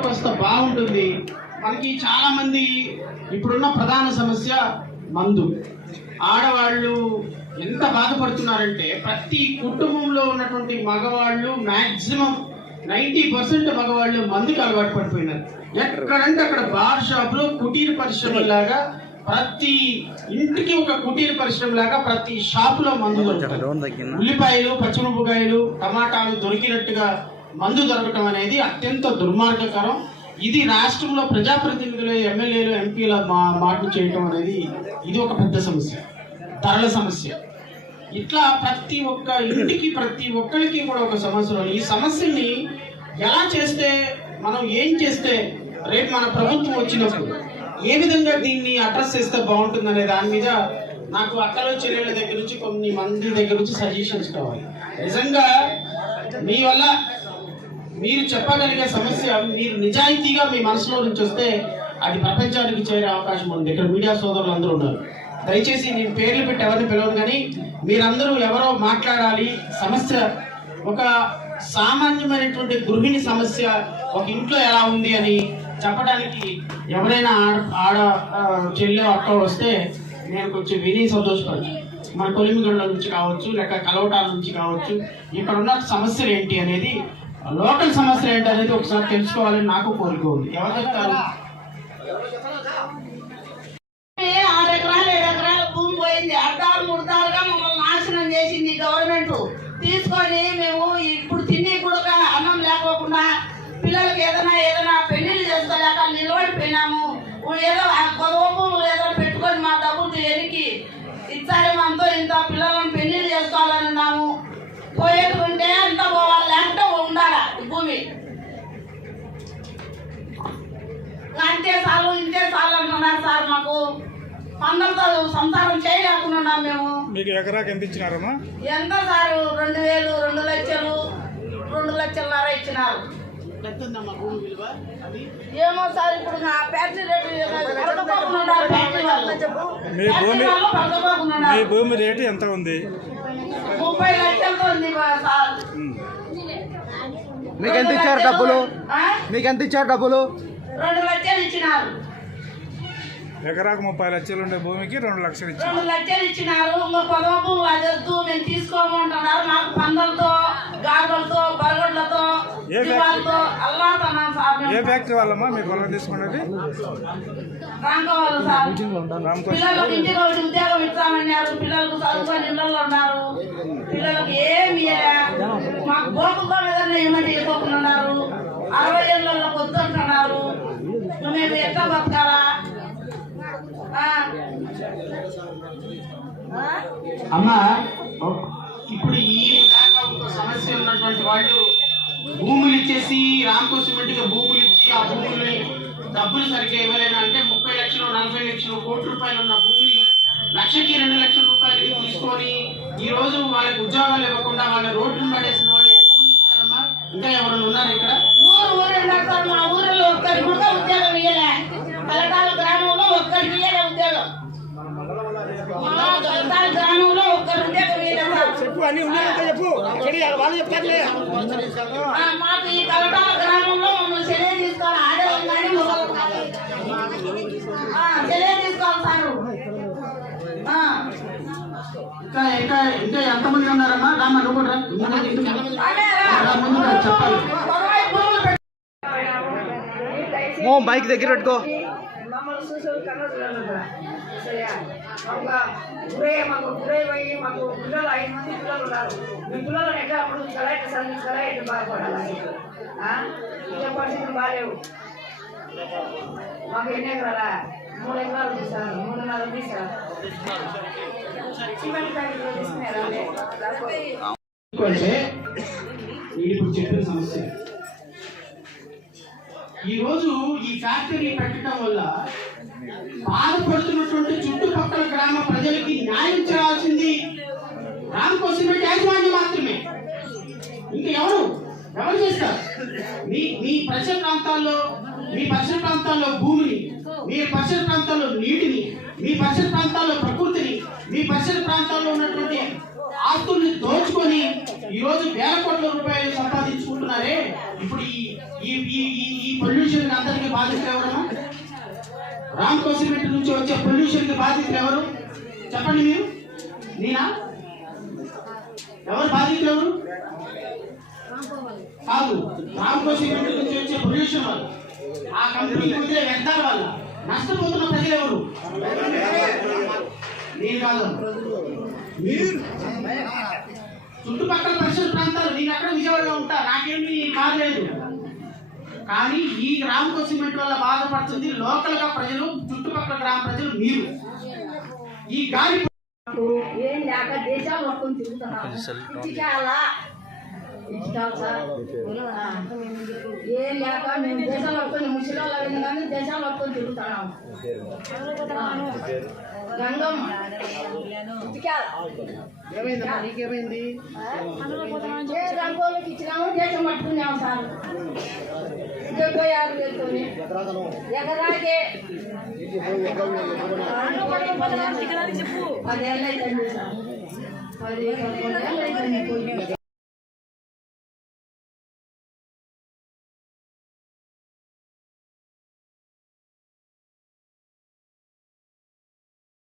చర్చలోకి వస్తే బాగుంటుంది. మనకి చాలా మంది ఇప్పుడున్న ప్రధాన సమస్య మందు. ఆడవాళ్ళు ఎంత బాధపడుతున్నారంటే ప్రతి కుటుంబంలో ఉన్నటువంటి మగవాళ్ళు మ్యాక్సిమం 90% మగవాళ్ళు మందుకి అలవాటు పడిపోయినారు. ఎక్కడంటే అక్కడ బార్ షాపులు, కుటీర పరిశ్రమలాగా ప్రతి ఇంటికి ఒక కుటీర పరిశ్రమ లాగా ప్రతి షాపులో మందు దొరుకుతుంది. ఉల్లిపాయలు, పచ్చిమిరపకాయలు, టమాటాలు దొరికినట్టుగా మందు దొరకటం అనేది అత్యంత దుర్మార్గకరం. ఇది రాష్ట్రంలో ప్రజాప్రతినిధులు, ఎమ్మెల్యేలు, ఎంపీల మార్పు చేయటం అనేది ఇది ఒక పెద్ద సమస్య, ధరల సమస్య. ఇట్లా ప్రతి ఒక్క ఇంటికి ప్రతి ఒక్కరికి కూడా ఒక సమస్యలు. ఈ సమస్యని ఎలా చేస్తే, మనం ఏం చేస్తే రేపు మన ప్రభుత్వం వచ్చినప్పుడు ఏ విధంగా దీన్ని అడ్రస్ చేస్తే బాగుంటుంది అనే దాని మీద నాకు అక్కలో చెల్లెళ్ళ దగ్గర నుంచి కొన్ని మంది దగ్గర నుంచి సజెషన్స్ కావాలి. నిజంగా మీ వల్ల మీరు చెప్పగలిగే సమస్య మీరు నిజాయితీగా మీ మనసులో నుంచి వస్తే అది ప్రపంచానికి చేరే అవకాశం ఉంది. ఇక్కడ మీడియా సోదరులు అందరూ ఉన్నారు. దయచేసి నేను పేర్లు పెట్టి ఎవరిని పిలవను, కానీ మీరందరూ ఎవరో మాట్లాడాలి. సమస్య ఒక సామాన్యమైనటువంటి గృహిణి సమస్య ఒక ఇంట్లో ఎలా ఉంది అని చెప్పడానికి ఎవరైనా ఆడ చెల్లె అక్క వస్తే నేను కొంచెం విని సంతోషపడచ్చు. మన కొలిమిగండ్ల నుంచి కావచ్చు, లేక కలవటాల నుంచి కావచ్చు, ఇక్కడ ఉన్న సమస్యలు ఏంటి అనేది, లోకల్ సమస్యలు ఏంటి అనేది ఒకసారి తెలుసుకోవాలని నాకు కోరిక ఉంది. ఎవరు చెప్తారు? 6 ఎకరాలు 7 ఎకరాల భూమి పోయింది. అడ్డాలు ముడతారుగా మమ్మల్ని నాశనం చేసింది గవర్నమెంట్. తీసుకొని మేము ఇప్పుడు తిని కూడా అన్నం లేకోకుండా పిల్లలకి ఏదైనా పెళ్లిళ్ళు చేసుకోలేక నిలబడిపోయినాము. ఏదో కొదవపు ఏదో పెట్టుకొని మా డబ్బులు ఎనికి ఇచ్చారేమో అంతో ఇంత పిల్లలను పెళ్లిళ్ళు చేసుకోవాలని ఉన్నాము. పోయేటుంటే అంత పోవాలి, లేకపోతే ఉండాలా భూమి. అంతే చాలు ఇంతే చాలు అంటున్నారు సార్. మాకు అందరితో సంసారం చేయలేకుండా మేము. మీకు ఎకరాకి ఎంత ఇచ్చినారమ్మా? ఎంత సార్? 2,000, 2 లక్షలు, 2 లక్షలన్నర ఇచ్చినారు. ఏమో సార్ ఇప్పుడు నా ఫ్యాక్టరీ రేటు మీ భూమి రేటు ఎంత ఉంది? 30 లక్షలతో ఉంది సార్. మీకు ఎంత ఇచ్చారు డబ్బులు? 2 లక్షలు ఇచ్చినారు. ఎకరాకు 30 లక్షలు ఉండే భూమికి 2 లక్షలు ఇచ్చారు. 2 లక్షలు ఇచ్చినారు. ఇంకా పొదపు అదొద్దు మేము తీసుకోమంటున్నారు. మాకు పందలతో, గాడులతో, బరగడ్లతో, జీవాలతో అల్లాడుతున్నాం సార్. ఏ ఫ్యాక్టరీ వాళ్ళమ్మా మీ పొలం తీసుకున్నది? రాంకోవాలి సార్. పిల్లలకు ఇంటికి ఒకటి ఉద్యోగం ఇస్తామన్నారు. పిల్లలకు చదువుకొని ఇళ్ళల్లో ఉన్నారు. పిల్లలకు ఏమి మాకు బోకులతో ఏదైనా ఏమంటే ఇవ్వకున్నారు. 60 ఏళ్ళకి వద్దంటున్నారు. మేము ఎట్లా బతకాలా? అమ్మా, ఇప్పుడు ఈ సమస్య ఉన్నటువంటి వాళ్ళు భూములు ఇచ్చేసి రామ్కో సిమెంట్గా భూములు ఇచ్చి ఆ భూముల్ని డబ్బులు సరిగ్గా ఇవ్వలేనా అంటే 30 లక్షలు, 40 లక్షలు, కోటి రూపాయలు ఉన్న భూమిని 1,00,000, 2 లక్షల రూపాయలకి తీసుకొని ఈ రోజు వాళ్ళకి ఉద్యోగాలు ఇవ్వకుండా వాళ్ళ రోడ్డును పడేసిన వాళ్ళు ఎంతమంది ఉంటారమ్మా? ఇంకా ఎవరైనా ఉన్నారు ఇక్కడ? మా ఊరిలో ఒక్కరికి కూడా ఉద్యోగం ఇయ్యలే. కలటాల గ్రామంలో ఒక్కరికి ఇయ్యలే ఉద్యోగం. మా కలటాల గ్రామంలో ఒక్కరు ఉద్యోగం ఇయ్యలేదు. మాకు ఈ కలటాల గ్రామంలో మమ్మల్ని చర్య తీసుకోవాలి. ఆడేవాళ్ళు కానీ మొదలు చర్య తీసుకోవాలి సార్. ఇంకా ఎంతమంది ఉన్నారమ్మా? రామ్మా, నువ్వు కూడా ముందు చెప్పాలి. బైక్ దగ్గర పెట్టుకో. మమ్మల్ని చూసి మాకు పోయి మాకు పిల్లలు 5 మంది పిల్లలు ఉన్నారు. మీ పిల్లలు ఎట్లా అప్పుడు కలెక్ట్ బాధపడాలి. ఇదే పరిస్థితులు బాగాలేవు. మాకు ఎన్ని ఎకరాలా? 3 ఎకరాలు ఉంది సార్. 3.5 ఉంది సార్. సిమెంట్ ఫ్యాక్టరీలో తీసుకున్నారా? ఇప్పుడు చెప్పిన సమస్య ఈ రోజు ఈ ఫ్యాక్టరీ పెట్టడం వల్ల బాధపడుతున్నటువంటి చుట్టుపక్కల గ్రామ ప్రజలకి న్యాయం చేయాల్సింది రామ్కో సిమెంట్ యాజమాన్యం మాత్రమే. ఇంకా ఎవరు చేస్తారు? మీ పరిసర ప్రాంతాల్లో భూమిని, మీ పరిసర ప్రాంతాల్లో నీటిని, మీ పరిసర ప్రాంతాల్లో ప్రకృతిని, మీ పరిసర ప్రాంతాల్లో ఉన్నటువంటి ఆస్తుల్ని దోచుకొని ఈ రోజు వేల కోట్ల రూపాయలు సంపాదించుకుంటున్నారే. ఇప్పుడు ఈ ఈ ఈ పొల్యూషన్ అందరికీ బాధితులు ఎవరమ్మా? రామ్కో సిమెంట్ నుంచి వచ్చే పొల్యూషన్ కి బాధితులు ఎవరు చెప్పండి మీరు? నేనా? ఎవరు బాధితులు ఎవరు? కాదు, రామ్కో సిమెంట్ నుంచి వచ్చే పొల్యూషన్ వల్ల, ఆ కంపెనీ కుదిరే వ్యర్థాల వల్ల నష్టపోతున్న ప్రజలు ఎవరు? నేను కాదు, మీరు. చుట్టుపక్కల పరిసర ప్రాంతాలు, నేను అక్కడ విజయవాడలో ఉంటా, నాకేమీ కాలేదు. కానీ ఈ రామ్కో సిమెంట్ వల్ల బాధపడుతుంది లోకల్ గా ప్రజలు, చుట్టుపక్కల గ్రామ ప్రజలు, మీరు. ఈ గాలి ఏం లేక దేశాలు మొత్తం తిరుగుతున్నాం. ఏం లేక మేము దేశాలు వస్తుంది, ముసలిలో కానీ దేశాలు వస్తుంది తిరుగుతున్నాం. గంగమ్మ నీకేమైంది? ఏ రంగోళ్ళకి ఇచ్చినాము, దేశం పట్టుకున్నాము సార్. 76,000 ఎకరాకే 10 ఏళ్ళు అవుతుంది సార్. 10 ఏళ్ళు